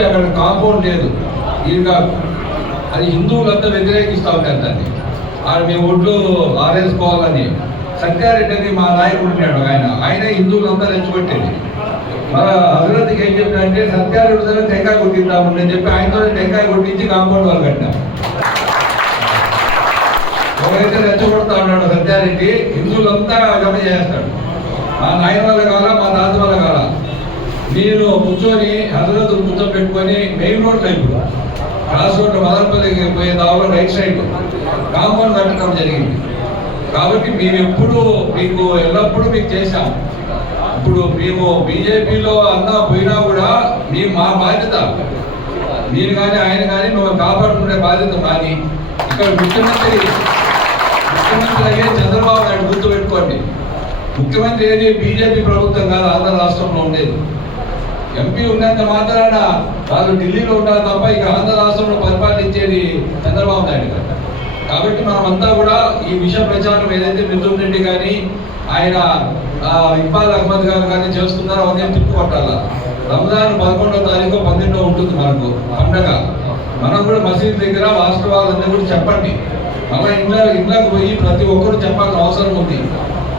అక్కడ కాంపౌండ్ లేదు ఇంకా అది హిందువులంతా వ్యతిరేకిస్తూ ఉంటారు దాన్ని. మేము ఒడ్లు ఆరేసుకోవాలని సంగారెడ్డి అని మా నాయకుడు ఉన్నాడు, ఆయన హిందువులంతా రెచ్చగొట్టేది. మన హజరత్కి ఏం చెప్పినంటే సంగారెడ్డి టెంకాయ కొట్టిద్దాము అని చెప్పి ఆయనతో టెంకాయ కొట్టించి కాంపౌండ్ వాళ్ళు కట్టినా. ఎవరైతే రెచ్చగొడతా ఉన్నాడు సంగారెడ్డి హిందువులంతా జమ చేస్తాడు. మా నాయన వాళ్ళ కాల మా తాత వాళ్ళ కాల మీరు కూర్చొని హజరత్తులు కూర్చోబెట్టుకొని మెయిన్ రోడ్ వైపు క్రాస్ రోడ్ మదనపల్లికి పోయే దావలో రైట్ సైడ్ కాంపౌండ్ కట్టడం జరిగింది. కాబట్టి మేము ఎప్పుడు మీకు ఎల్లప్పుడూ మీకు చేశాం. ఇప్పుడు మేము బీజేపీలో అన్నా పోయినా కూడా మేము మా బాధ్యత, మీరు కానీ ఆయన కానీ మేము కాపాడుకునే బాధ్యత మాది. ఇక్కడ ముఖ్యమంత్రి అయ్యే చంద్రబాబు నాయుడు గుర్తుపెట్టుకోండి. ముఖ్యమంత్రి ఏది బీజేపీ ప్రభుత్వం కాదు, ఆంధ్ర రాష్ట్రంలో ఉండేది. ఎంపీ ఉన్నంత మాత్రాన వాళ్ళు ఢిల్లీలో ఉండాలి తప్ప ఇక ఆంధ్ర రాష్ట్రంలో పరిపాలించేది చంద్రబాబు నాయుడు గారు. కాబట్టి మనమంతా కూడా ఈ విష ప్రచారం ఏదైతే మిథున్ రెడ్డి కానీ ఆయన ఇక్బాల్ అహ్మద్ గారు కానీ చేస్తున్నారో అవన్నీ తిప్పుకొట్టాల. రంజాన్ 11వ తారీఖు 12వ ఉంటుంది మనకు పండగ. మనం కూడా మసీద్ దగ్గర వాస్తవాలన్నీ కూడా చెప్పండి. మన ఇళ్ళకు పోయి ప్రతి ఒక్కరు చెప్పాల్సిన అవసరం ఉంది.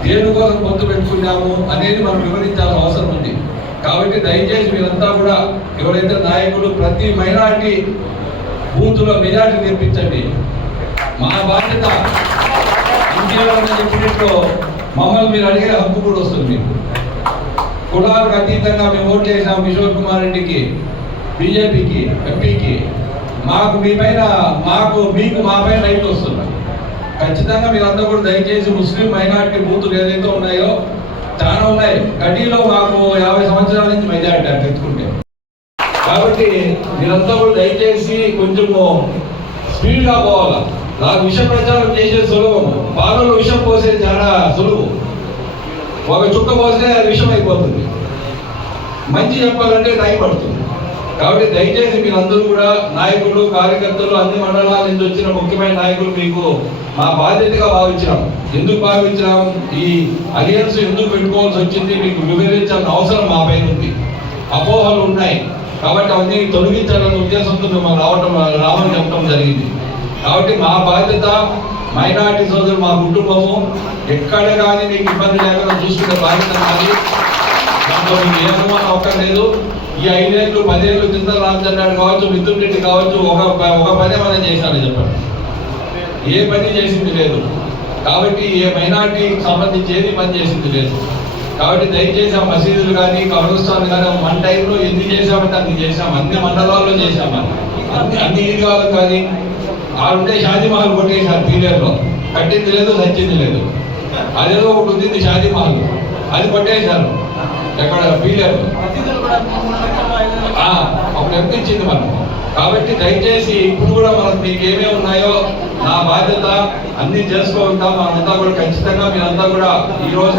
దేనికోసం పొత్తు పెట్టుకున్నాము అనేది మనం వివరించాల్సిన అవసరం ఉంది. కాబట్టి దయచేసి మీరంతా కూడా ఎవరైతే నాయకులు ప్రతి మైనార్టీ బూత్లో మెజార్టీ తెప్పించండి. మా బాధ్యత ఇంకేమైనా చెప్పినట్టు మమ్మల్ని మీరు అడిగే హక్కు కూడా వస్తుంది. మీకు కులాలకు అతీతంగా మేము ఓట్లు చేసాం కిషోర్ కుమార్ రెడ్డికి, బీజేపీకి, ఎంపీకి. మీకు మా పైన రైట్ వస్తుంది. ఖచ్చితంగా మీరంతా కూడా దయచేసి ముస్లిం మైనార్టీ బూతులు ఏదైతే ఉన్నాయో చాలా ఉన్నాయి. గడ్డీలో మాకు 50 సంవత్సరాల నుంచి మెజార్టీ తెచ్చుకుంటే. కాబట్టి మీరంతా కూడా దయచేసి కొంచెము స్పీడ్గా పోవాలా. నాకు విష ప్రచారం చేసేది సులభం, పాలలో విషం పోసేది చాలా సులువు. ఒక చుక్క పోస్తే అది విషం అయిపోతుంది. మంచి చెప్పాలంటే టైం పడుతుంది. కాబట్టి దయచేసి మీరందరూ కూడా నాయకులు, కార్యకర్తలు, అన్ని మండలాల నుంచి వచ్చిన ముఖ్యమైన నాయకులు మీకు మా బాధ్యతగా భావించాం. ఎందుకు భావించాం, ఈ అలియన్స్ ఎందుకు పెట్టుకోవాల్సి వచ్చింది మీకు వివరించాల్సిన అవసరం మా పైన ఉంది. అపోహలు ఉన్నాయి కాబట్టి అవన్నీ తొలగించాలన్న ఉద్దేశంతో మిమ్మల్ని రావని చెప్పడం జరిగింది. కాబట్టి మా బాధ్యత మైనార్టీ సోదరులు, మా కుటుంబము ఎక్కడ కానీ మీకు ఇబ్బంది లేకుండా చూసుకునే బాధ్యత మాది. దాంట్లో మీకు ఏ అనుమానం ఒక్కర్లేదు. ఈ 5 ఏళ్ళు 10 ఏళ్ళు చింతల రామచంద్ర కావచ్చు, మిథున్ రెడ్డి కావచ్చు, ఒక పని మనం చేశారని చెప్పండి. ఏ పని చేసింది లేదు. కాబట్టి ఏ మైనార్టీకి సంబంధించి ఏది పని చేసింది లేదు. కాబట్టి దయచేసి ఆ మసీదులు కానీ కబ్రస్థాన్లు కానీ మన టైంలో ఎన్ని చేశామంటే అన్ని చేశాం. అన్ని మండలాల్లో చేశామని అన్ని ఈద్గాలకు కానీ ఆడుంటే షాదీమహల్ కొట్టేశారు. పీరియడ్లో కట్టింది లేదు, నచ్చింది లేదు. అదేదో ఒకటి ఉంది షాదీమహల్, అది కొట్టేశారు. ఎక్కడ పీరియడ్ అప్పుడు ఎంపించింది మనం. కాబట్టి దయచేసి ఇప్పుడు కూడా మనకు మీకు ఏమేమి ఉన్నాయో నా బాధ్యత అన్ని చేసుకో ఉంటాం. మనమంతా కూడా ఖచ్చితంగా మీరంతా కూడా ఈ రోజు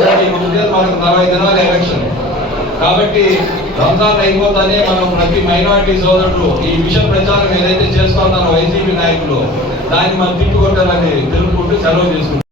మనకు 40 దినాల ఎలక్షన్. కాబట్టి రంజాన్ అయిపోతానే మనం ప్రతి మైనార్టీ సోదరుడు ఈ విషయ ప్రచారం ఏదైతే చేస్తున్నారో వైసీపీ నాయకులు దాన్ని మనం తిప్పుకొట్టాలని తెలుపుకుంటూ సెలవు చేసుకుంటాం.